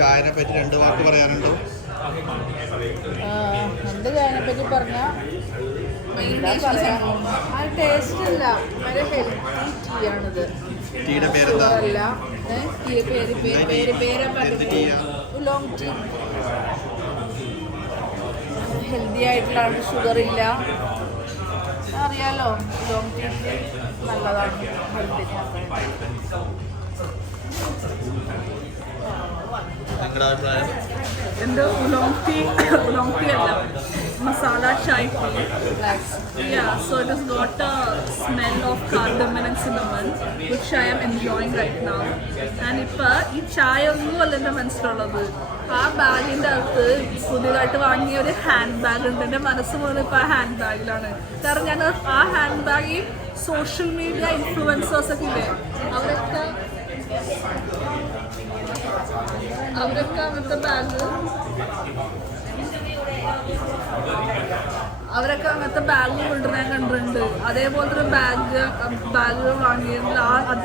ചായനെ പറ്റി 2 വാക്ക് പറയാനുണ്ടോ? എന്ത് ചായനെ പറ്റി പറഞ്ഞാൽ ടേസ്റ്റ് ഇല്ല, വളരെ ഹെൽത്തി ടീ ആണിത്. ടീയുടെ പേരെന്താ? ലോങ് ടീ ഹെൽത്തി ആയിട്ടുള്ളതാണ്, ഷുഗർ ഇല്ല. അറിയാലോ ലോങ് ടീ നല്ലതാണ് ഹെൽത്തിന്. എൻ്റെ long tea അല്ല, masala chai tea. Yeah, so it has got a smell of cardamom and cinnamon, which I am enjoying right now. And ഇപ്പോൾ ഈ ചായ ഒന്നും അല്ല എൻ്റെ മനസ്സിലുള്ളത്, ആ ബാഗിൻ്റെ അകത്ത് പുതിയതായിട്ട് വാങ്ങിയ ഒരു ഹാൻഡ് ബാഗ് ഉണ്ട്. എൻ്റെ മനസ്സ് മുഴുവൻ ഇപ്പോൾ ആ ഹാൻഡ് ബാഗിലാണ്. കാരണം ഞാൻ ആ ഹാൻഡ് ബാഗ് ഈ സോഷ്യൽ മീഡിയ ഇൻഫ്ലുവൻസേഴ്സൊക്കെ ഇല്ലേ, അവരൊക്കെ അങ്ങനത്തെ ബാഗ് കൊണ്ടുവരാൻ കണ്ടിട്ടുണ്ട്. അതേപോലത്തെ ഒരു ബാഗ് വാങ്ങിയത്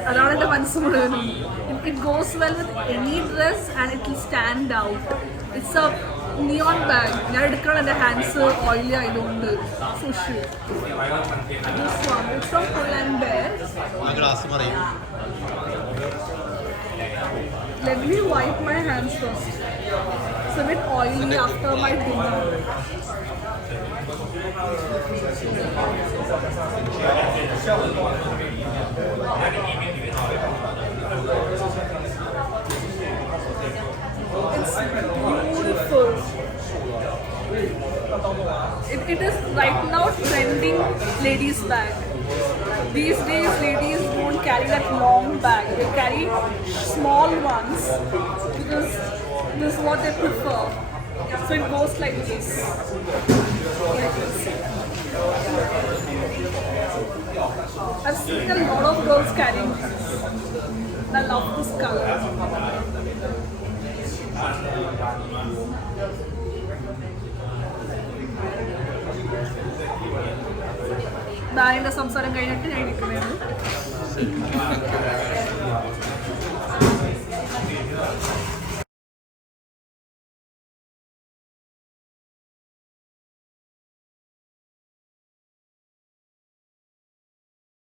അതാണ് എൻ്റെ മനസ്സ് മുഴുവനും. It goes well with any dress and it will stand out. It's a neon bag. ഞാൻ എടുക്കണം, എൻ്റെ ഹാൻഡ്സ് ഓയിലി ആയതുകൊണ്ട്. സുഷി it's from Pull and Bear. Let me wipe my hands first. It's a bit oily after my dinner. It's beautiful. It is right now trending ladies' bag. These days, ladies don't carry that long bag. They carry small ones because this is what they prefer. So it goes like this. I've seen a lot of girls carrying this. I love this color. ദാനിൻ്റെ സംസാരം കഴിഞ്ഞിട്ട് ഞാൻ ഇരിക്കുന്നത്.